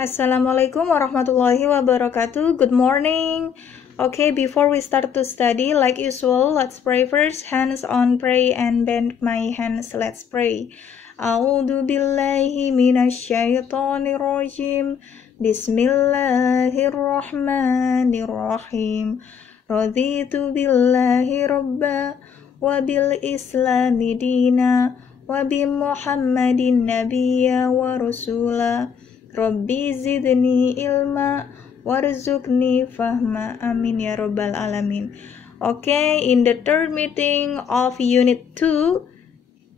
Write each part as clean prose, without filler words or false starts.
Assalamualaikum warahmatullahi wabarakatuh. Good morning. Okay, before we start to study, like usual, let's pray first. Hands on pray and bend my hands. Let's pray. A'udzu billahi minasyaitonir rajim. Bismillahirrahmanirrahim. Raditu billahi rabba wa bil islami dina wa bi Muhammadin nabiyya wa rasula. Rabbi zidni ilma warzuqni fahma, amin ya rabbal alamin. Okay, in the third meeting of unit 2,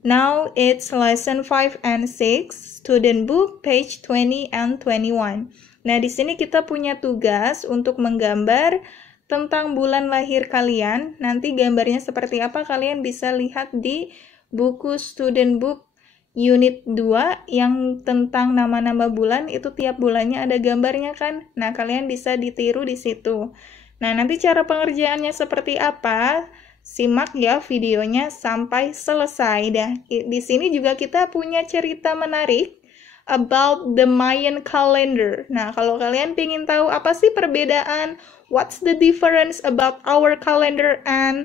now it's lesson 5 and 6, student book page 20 and 21. Nah, di sini kita punya tugas untuk menggambar tentang bulan lahir kalian. Nanti gambarnya seperti apa kalian bisa lihat di buku student book Unit 2 yang tentang nama-nama bulan, itu tiap bulannya ada gambarnya kan? Nah, kalian bisa ditiru di situ. Nah, nanti cara pengerjaannya seperti apa? Simak ya videonya sampai selesai dah. Di sini juga kita punya cerita menarik about the Mayan calendar. Nah, kalau kalian ingin tahu apa sih perbedaan, what's the difference about our calendar and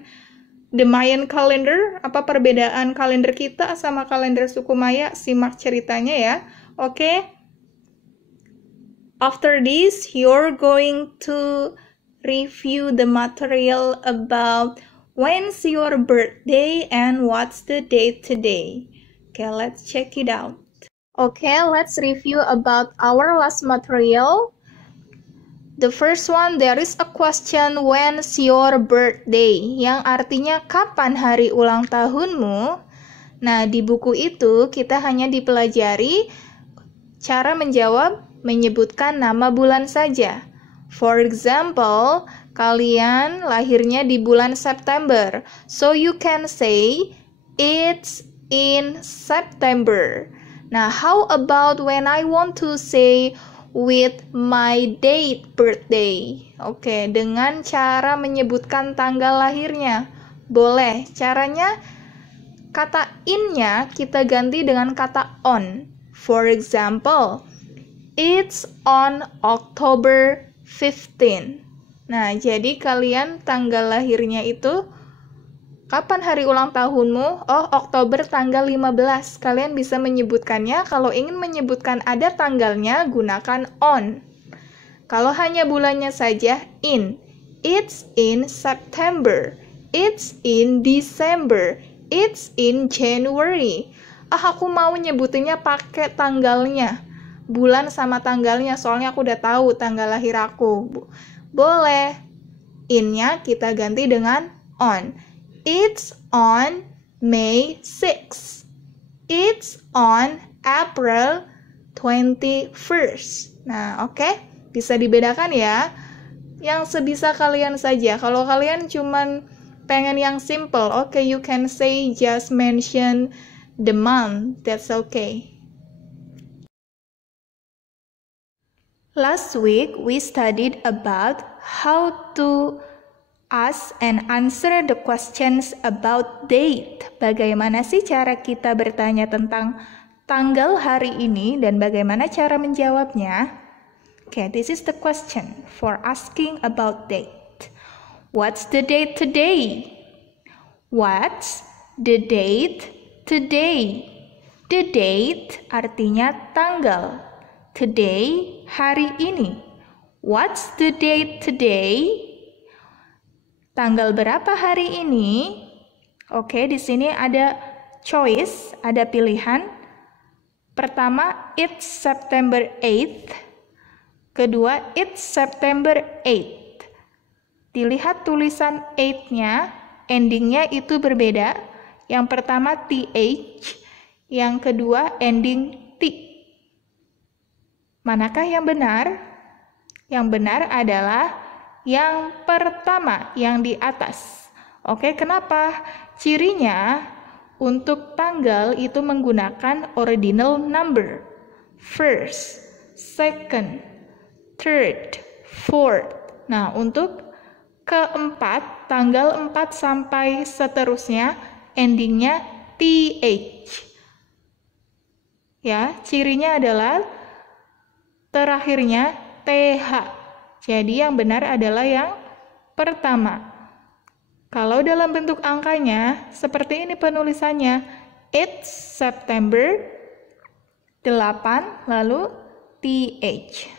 the Mayan calendar, apa perbedaan kalender kita sama kalender suku Maya? Simak ceritanya ya. Oke. After this, you're going to review the material about when's your birthday and what's the date today. Okay, let's check it out. Okay, let's review about our last material. The first one, there is a question, when's your birthday? Yang artinya kapan hari ulang tahunmu? Nah, di buku itu kita hanya dipelajari cara menjawab menyebutkan nama bulan saja. For example, kalian lahirnya di bulan September. So you can say, it's in September. Nah, how about when I want to say with my date birthday? Oke, dengan cara menyebutkan tanggal lahirnya. Boleh. Caranya, kata in-nya kita ganti dengan kata on. For example, it's on October 15. Nah, jadi kalian tanggal lahirnya itu, kapan hari ulang tahunmu? Oh, Oktober tanggal 15. Kalian bisa menyebutkannya, kalau ingin menyebutkan ada tanggalnya, gunakan on. Kalau hanya bulannya saja, in. It's in September. It's in December. It's in January. Aku mau nyebutinnya pakai tanggalnya. Bulan sama tanggalnya, soalnya aku udah tahu tanggal lahir aku. Boleh. In-nya kita ganti dengan on. It's on May 6. It's on April 21st. Nah, oke. Bisa dibedakan ya. Yang sebisa kalian saja. Kalau kalian cuman pengen yang simple, oke, you can say just mention the month. That's okay. Last week, we studied about how to ask and answer the questions about date. Bagaimana sih cara kita bertanya tentang tanggal hari ini dan bagaimana cara menjawabnya? Okay, this is the question for asking about date. What's the date today? What's the date today? The date artinya tanggal. Today, hari ini. What's the date today? Tanggal berapa hari ini? Oke, di sini ada choice, ada pilihan. Pertama, it's September 8th. Kedua, it's September 8th. Dilihat tulisan 8-nya, endingnya itu berbeda. Yang pertama TH, yang kedua ending T. Manakah yang benar? Yang benar adalah yang pertama, yang di atas. Oke, kenapa? Cirinya untuk tanggal itu menggunakan ordinal number. First, second, third, fourth. Nah, untuk keempat, tanggal 4 sampai seterusnya, endingnya TH. Ya, cirinya adalah terakhir terakhirnya TH. Jadi yang benar adalah yang pertama. Kalau dalam bentuk angkanya, seperti ini penulisannya. 8 September, 8, lalu TH.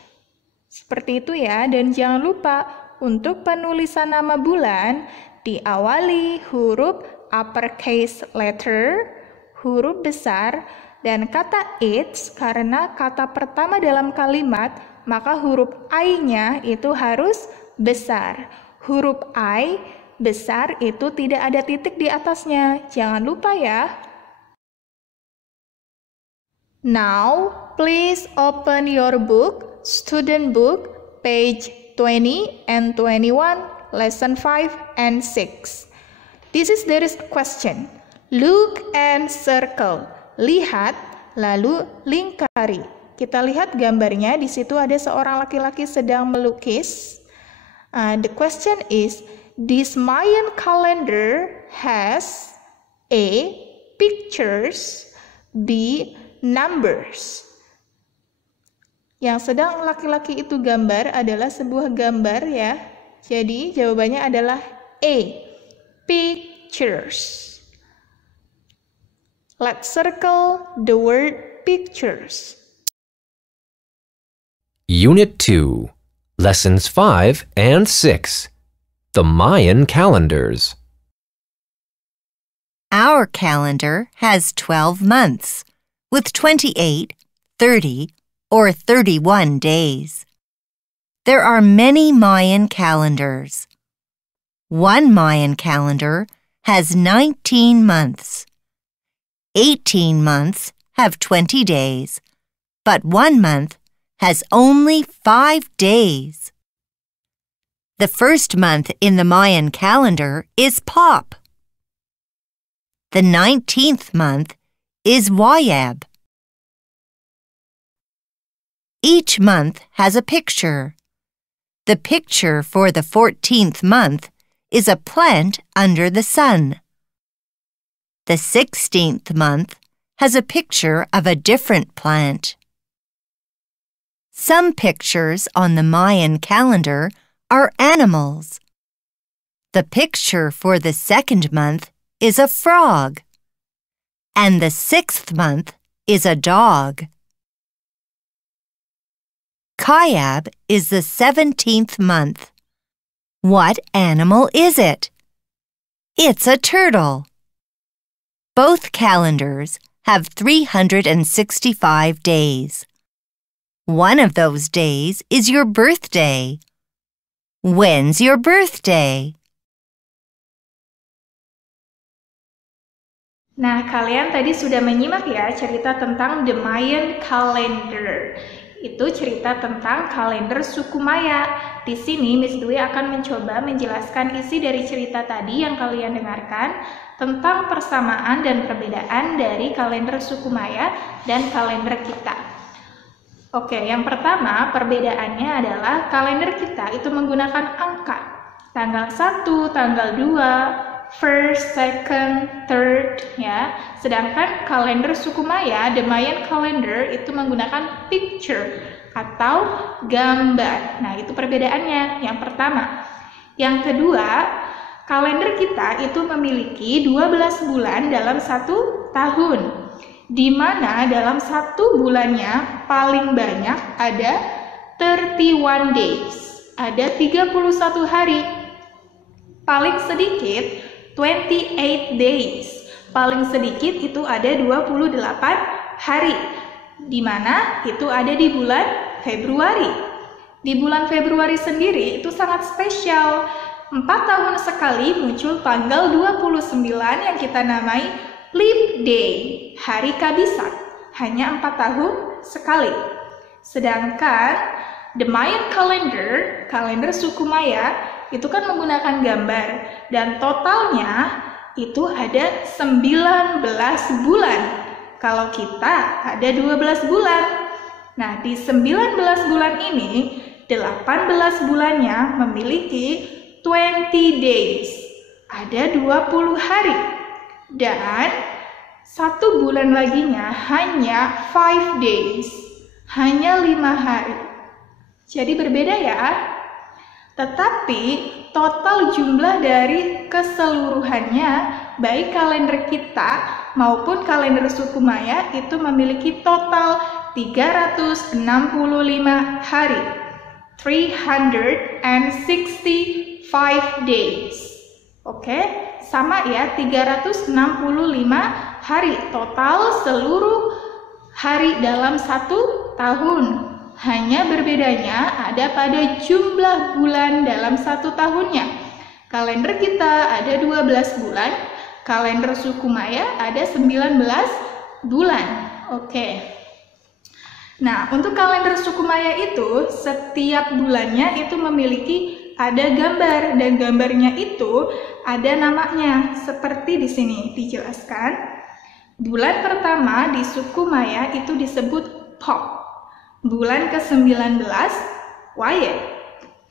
Seperti itu ya, dan jangan lupa untuk penulisan nama bulan diawali huruf uppercase letter, huruf besar, dan kata it karena kata pertama dalam kalimat, maka huruf I-nya itu harus besar. Huruf I besar itu tidak ada titik di atasnya. Jangan lupa ya. Now, please open your book, student book, page 20 and 21, lesson 5 and 6. This is there is question. Look and circle. Lihat, lalu lingkari. Kita lihat gambarnya, di situ ada seorang laki-laki sedang melukis. The question is, this Mayan calendar has A. Pictures, B. Numbers. Yang sedang laki-laki itu gambar adalah sebuah gambar ya. Jadi jawabannya adalah A. Pictures. Let's circle the word pictures. Unit 2, Lessons 5 and 6. The Mayan calendars. Our calendar has 12 months, with 28, 30, or 31 days. There are many Mayan calendars. One Mayan calendar has 19 months. 18 months have 20 days, but one month has only 5 days. The first month in the Mayan calendar is Pop. The 19th month is Wayab. Each month has a picture. The picture for the 14th month is a plant under the sun. The 16th month has a picture of a different plant. Some pictures on the Mayan calendar are animals. The picture for the second month is a frog, and the 6th month is a dog. Kayab is the 17th month. What animal is it? It's a turtle. Both calendars have 365 days. One of those days is your birthday. When's your birthday? Nah, kalian tadi sudah menyimak ya cerita tentang The Mayan Calendar. Itu cerita tentang kalender suku Maya. Di sini Miss Dwi akan mencoba menjelaskan isi dari cerita tadi yang kalian dengarkan tentang persamaan dan perbedaan dari kalender suku Maya dan kalender kita. Oke, yang pertama perbedaannya adalah kalender kita itu menggunakan angka. Tanggal 1, tanggal 2, first, second, third ya. Sedangkan kalender suku Maya, the Mayan calendar itu menggunakan picture atau gambar. Nah, itu perbedaannya yang pertama. Yang kedua, kalender kita itu memiliki 12 bulan dalam satu tahun. Di mana dalam satu bulannya paling banyak ada 31 days. Ada 31 hari. Paling sedikit 28 days. Paling sedikit itu ada 28 hari. Di mana itu ada di bulan Februari. Di bulan Februari sendiri itu sangat spesial. 4 tahun sekali muncul tanggal 29 yang kita namai Leap Day, hari kabisat. Hanya 4 tahun sekali. Sedangkan the Mayan calendar, kalender suku Maya, itu kan menggunakan gambar. Dan totalnya itu ada 19 bulan. Kalau kita ada 12 bulan. Nah, di 19 bulan ini, 18 bulannya memiliki 20 days. Ada 20 hari. Dan 1 bulan laginya hanya 5 days. Hanya 5 hari. Jadi berbeda ya. Tetapi total jumlah dari keseluruhannya, baik kalender kita maupun kalender suku Maya itu memiliki total 365 hari. 365 days. Oke, sama ya, 365 hari total seluruh hari dalam satu tahun. Hanya berbedanya ada pada jumlah bulan dalam satu tahunnya. Kalender kita ada 12 bulan, kalender suku Maya ada 19 bulan. Oke. Nah, untuk kalender suku Maya itu setiap bulannya itu memiliki ada gambar, dan gambarnya itu ada namanya seperti di sini dijelaskan. Bulan pertama di suku Maya itu disebut Top. Bulan ke-19 Wayet.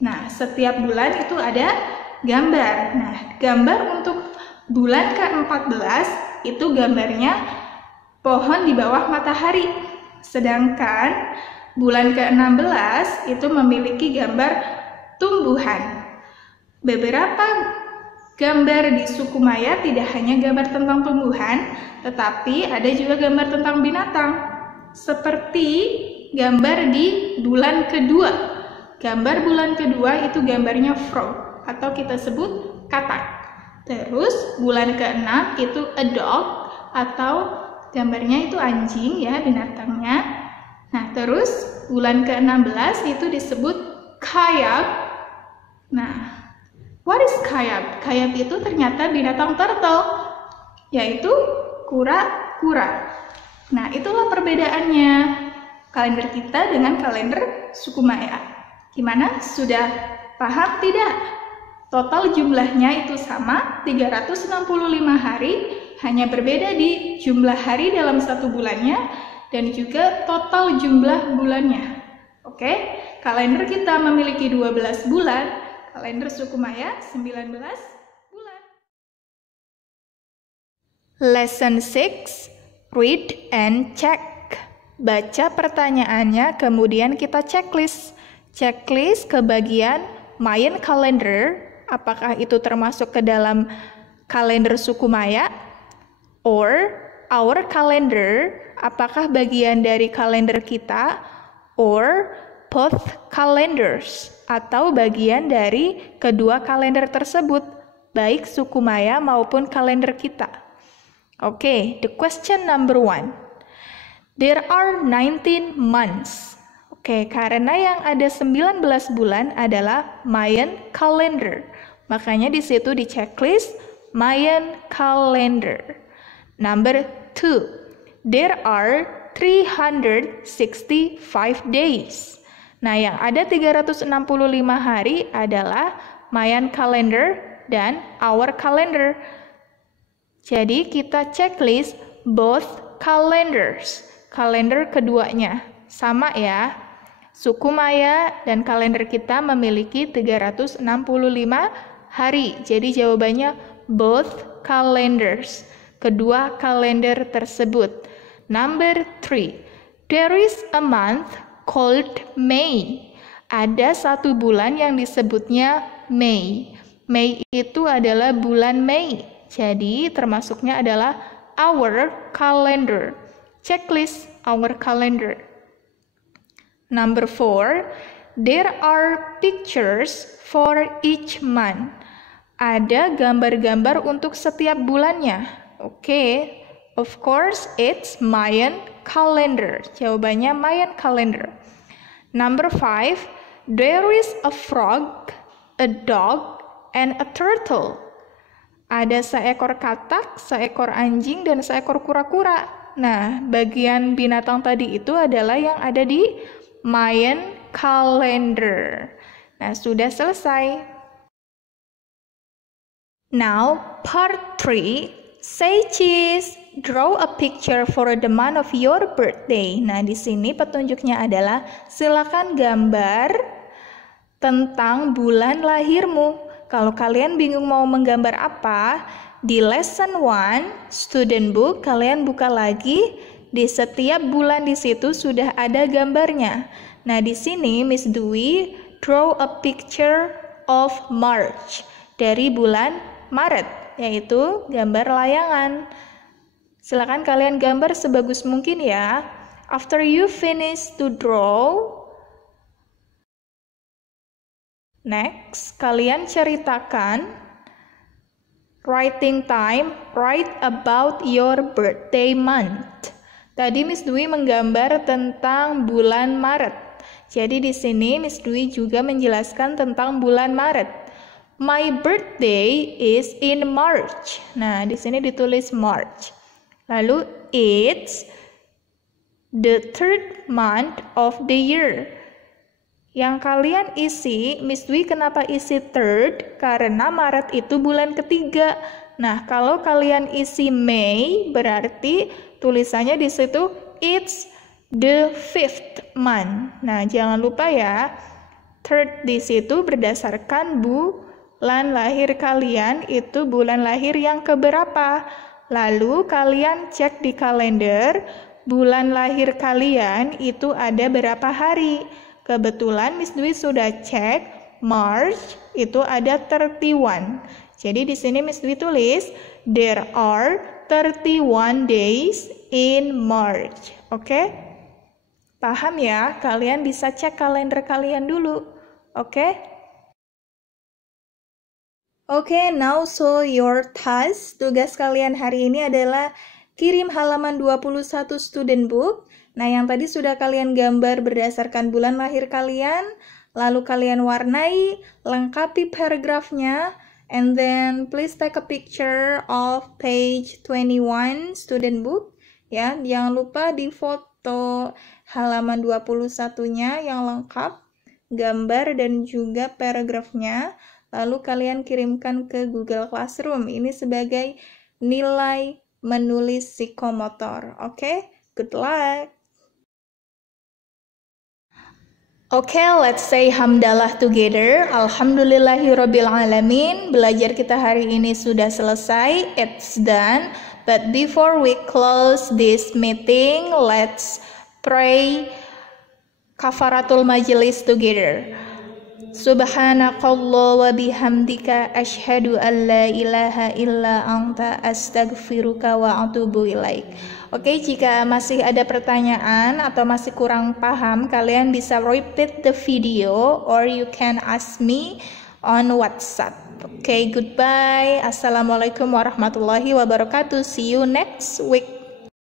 Nah, setiap bulan itu ada gambar. Nah, gambar untuk bulan ke-14 itu gambarnya pohon di bawah matahari. Sedangkan bulan ke-16 itu memiliki gambar tumbuhan. Beberapa gambar di suku Maya tidak hanya gambar tentang tumbuhan, tetapi ada juga gambar tentang binatang. Seperti gambar di bulan kedua. Gambar bulan kedua itu gambarnya frog atau kita sebut katak. Terus bulan ke-6 itu a dog atau gambarnya itu anjing ya, binatangnya. Nah, terus bulan ke-16 itu disebut kayab. Nah, what is kayab? Kayab itu ternyata binatang turtle, yaitu kura-kura. Nah, itulah perbedaannya kalender kita dengan kalender suku Maya. Gimana? Sudah paham tidak? Total jumlahnya itu sama, 365 hari, hanya berbeda di jumlah hari dalam satu bulannya dan juga total jumlah bulannya. Oke? Kalender kita memiliki 12 bulan, kalender suku Maya 19 bulan. Lesson 6, read and check. Baca pertanyaannya, kemudian kita checklist. Checklist ke bagian Mayan calendar, apakah itu termasuk ke dalam kalender suku Maya? Or our calendar, apakah bagian dari kalender kita? Or both calendars, atau bagian dari kedua kalender tersebut, baik suku Maya maupun kalender kita. Oke, the question number 1. There are 19 months. Oke, karena yang ada 19 bulan adalah Mayan calendar. Makanya di situ di checklist Mayan calendar. Number 2. There are 365 days. Nah, yang ada 365 hari adalah Mayan calendar dan our calendar. Jadi kita checklist both calendars. Kalender keduanya sama ya. Suku Maya dan kalender kita memiliki 365 hari. Jadi jawabannya both calendars. Kedua kalender tersebut. Number 3. There is a month called May. Ada satu bulan yang disebutnya May. May itu adalah bulan Mei. Jadi termasuknya adalah our calendar. Checklist our calendar. Number 4, there are pictures for each month. Ada gambar-gambar untuk setiap bulannya. Oke, of course it's Mayan calendar. Jawabannya Mayan calendar. Number 5, there is a frog, a dog, and a turtle. Ada seekor katak, seekor anjing, dan seekor kura-kura. Nah, bagian binatang tadi itu adalah yang ada di Mayan calendar. Nah, sudah selesai. Now, part 3. Say cheese. Draw a picture for the month of your birthday. Nah, di sini petunjuknya adalah silakan gambar tentang bulan lahirmu. Kalau kalian bingung mau menggambar apa, di lesson 1 student book kalian buka lagi, di setiap bulan di situ sudah ada gambarnya. Nah, di sini Miss Dwi draw a picture of March dari bulan Maret, yaitu gambar layangan. Silakan kalian gambar sebagus mungkin ya. After you finish to draw, next, kalian ceritakan writing time, write about your birthday month. Tadi Miss Dwi menggambar tentang bulan Maret. Jadi di sini Miss Dwi juga menjelaskan tentang bulan Maret. My birthday is in March. Nah, di sini ditulis March. Lalu it's the third month of the year. Yang kalian isi, Miss Dwi kenapa isi third? Karena Maret itu bulan ketiga. Nah, kalau kalian isi May, berarti tulisannya di situ it's the fifth month. Nah, jangan lupa ya, third di situ berdasarkan bulan lahir kalian, itu bulan lahir yang keberapa. Lalu kalian cek di kalender, bulan lahir kalian itu ada berapa hari. Kebetulan Miss Dwi sudah cek, March itu ada 31. Jadi di sini Miss Dwi tulis, there are 31 days in March. Oke? Paham ya? Kalian bisa cek kalender kalian dulu. Oke? Oke, now so your task. Tugas kalian hari ini adalah kirim halaman 21 student book. Nah, yang tadi sudah kalian gambar berdasarkan bulan lahir kalian, lalu kalian warnai, lengkapi paragrafnya, and then please take a picture of page 21 student book. Ya, jangan lupa di foto halaman 21-nya yang lengkap, gambar dan juga paragrafnya, lalu kalian kirimkan ke Google Classroom. Ini sebagai nilai menulis psikomotor. Oke? Good luck! Oke, let's say hamdalah together. Alhamdulillahirrabbilalamin. Belajar kita hari ini sudah selesai. It's done. But before we close this meeting, let's pray kafaratul majlis together. Subhanakallah wa bihamdika asyhadu an la ilaha illa anta astaghfiruka wa atubu ilaik. Oke, jika masih ada pertanyaan atau masih kurang paham, kalian bisa repeat the video or you can ask me on WhatsApp. Oke, goodbye. Assalamualaikum warahmatullahi wabarakatuh. See you next week.